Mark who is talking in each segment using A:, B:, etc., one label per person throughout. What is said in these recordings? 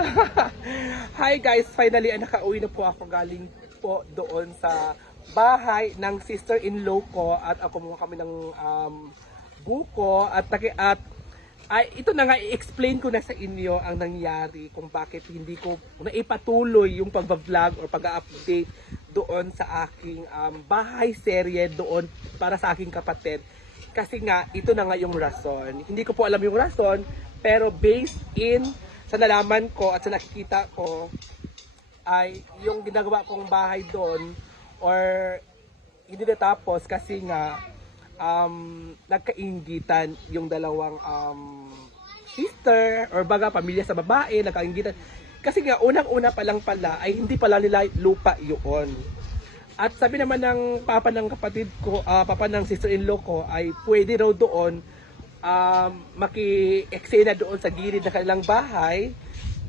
A: Hi guys, finally ay nakauwi na po ako. Galing po doon sa bahay ng sister-in-law ko at ako mukha kami ng um, buko at taki at ay ito na nga i-explain ko na sa inyo ang nangyari kung bakit hindi ko naipatuloy yung pagba-vlog or pag-update doon sa aking um, bahay serye doon para sa aking kapatid. Kasi nga ito na nga yung rason. Hindi ko po alam yung rason pero based in sa nalaman ko at sa nakikita ko ay yung ginagawa kong bahay doon or hindi natapos kasi nga um, nagkaingitan yung dalawang um, sister or baga pamilya sa babae, nagkaingitan. Kasi nga unang-una pa lang pala ay hindi pala nila lupa yun. At sabi naman ng papa ng kapatid ko, ah, papa ng sister-in-law ko ay pwede raw doon um, maki-eksena doon sa gilid ng kanilang bahay.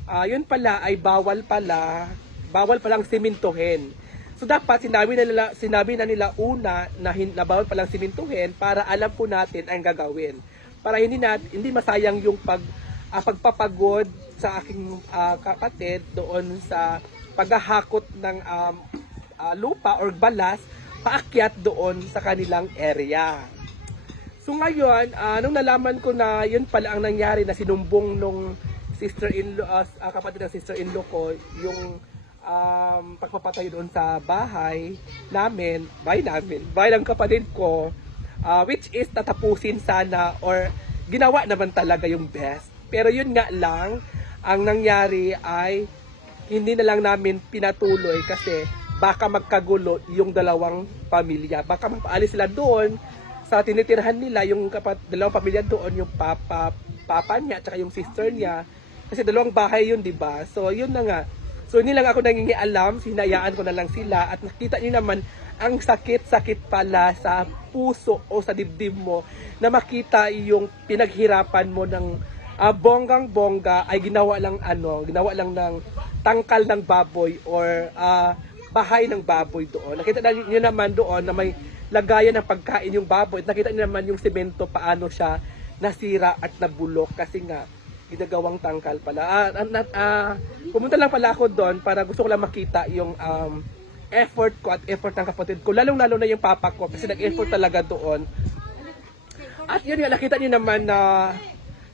A: Ah, yun pala ay bawal pala, bawal palang simintuhin. So dapat sinabi na nila, sinabi na nila una na, hin, na bawal palang simintuhin para alam po natin ang gagawin. Para hindi nat, hindi masayang yung pag ah, pagpapagod sa aking ah, kapatid doon sa paghahakot ng um, ah, lupa or balas paakyat doon sa kanilang area. So ngayon, ah, nung nalaman ko na yun pala ang nangyari na sinumbong nung sister-in-law, ah, kapatid ng sister-in-law ko, yung um, pagpapatay doon sa bahay namin, bahay namin, bahay ng kapatid ko, ah, which is tatapusin sana or ginawa naman talaga yung best. Pero yun nga lang, ang nangyari ay hindi na lang namin pinatuloy kasi baka magkagulo yung dalawang pamilya. Baka mapaalis sila doon sa tinitirhan nila yung kapat dalawang pamilya doon yung papa papa niya at yung sister niya. Kasi dalawang bahay yun di ba? So yun na nga. So hindi lang ako nangingialam sinayaan ko na lang sila at nakita niyo naman ang sakit-sakit pala sa puso o sa dibdib mo na makita yung pinaghirapan mo ng ah, bonggang-bongga ay ginawa lang ano, ginawa lang ng tangkal ng baboy or ah, bahay ng baboy doon. Nakita na niyo naman doon na may lagayan ng pagkain yung baboy. At nakita niyo naman yung semento paano siya nasira at nabulok kasi nga ginagawang tangkal pala. Ah, ah, ah, pumunta lang pala ako doon para gusto ko lang makita yung um, effort ko at effort ng kapatid ko. Lalong-lalo na yung papa ko kasi nag-effort talaga doon. At yun nga, nakita niyo naman na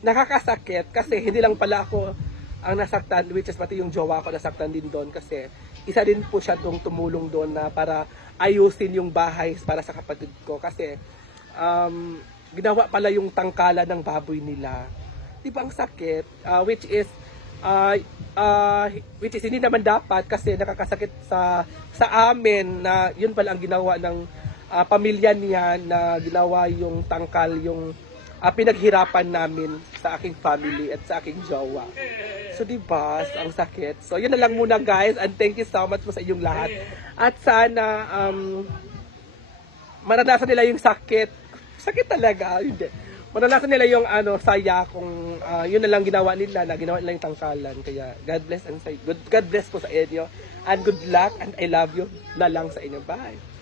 A: nakakasakit kasi hindi lang pala ako ang nasaktan, which is pati yung jowa ko nasaktan din doon kasi isa din po siya tong tumulong doon na para ayusin yung bahay para sa kapatid ko kasi um, ginawa pala yung tangkala ng baboy nila. Di ba ang sakit? Ah, which is ah ah, which is hindi naman dapat kasi nakakasakit sa sa amin na yun pala ang ginawa ng ah, pamilya niya na ginawa yung tangkal yung ah, pinaghirapan namin sa aking family at sa aking jowa. So, di ba? Ang sakit. So, yun na lang muna, guys. And thank you so much po sa inyong lahat. At sana, um, maranasan nila yung sakit. Sakit talaga. Hindi. Maranasan nila yung ano, saya kung ah, yun na lang ginawa nila, na ginawa nila yung tangkalan. Kaya, God bless and say, good, God bless po sa inyo. And good luck and I love you na lang sa inyo. Bye.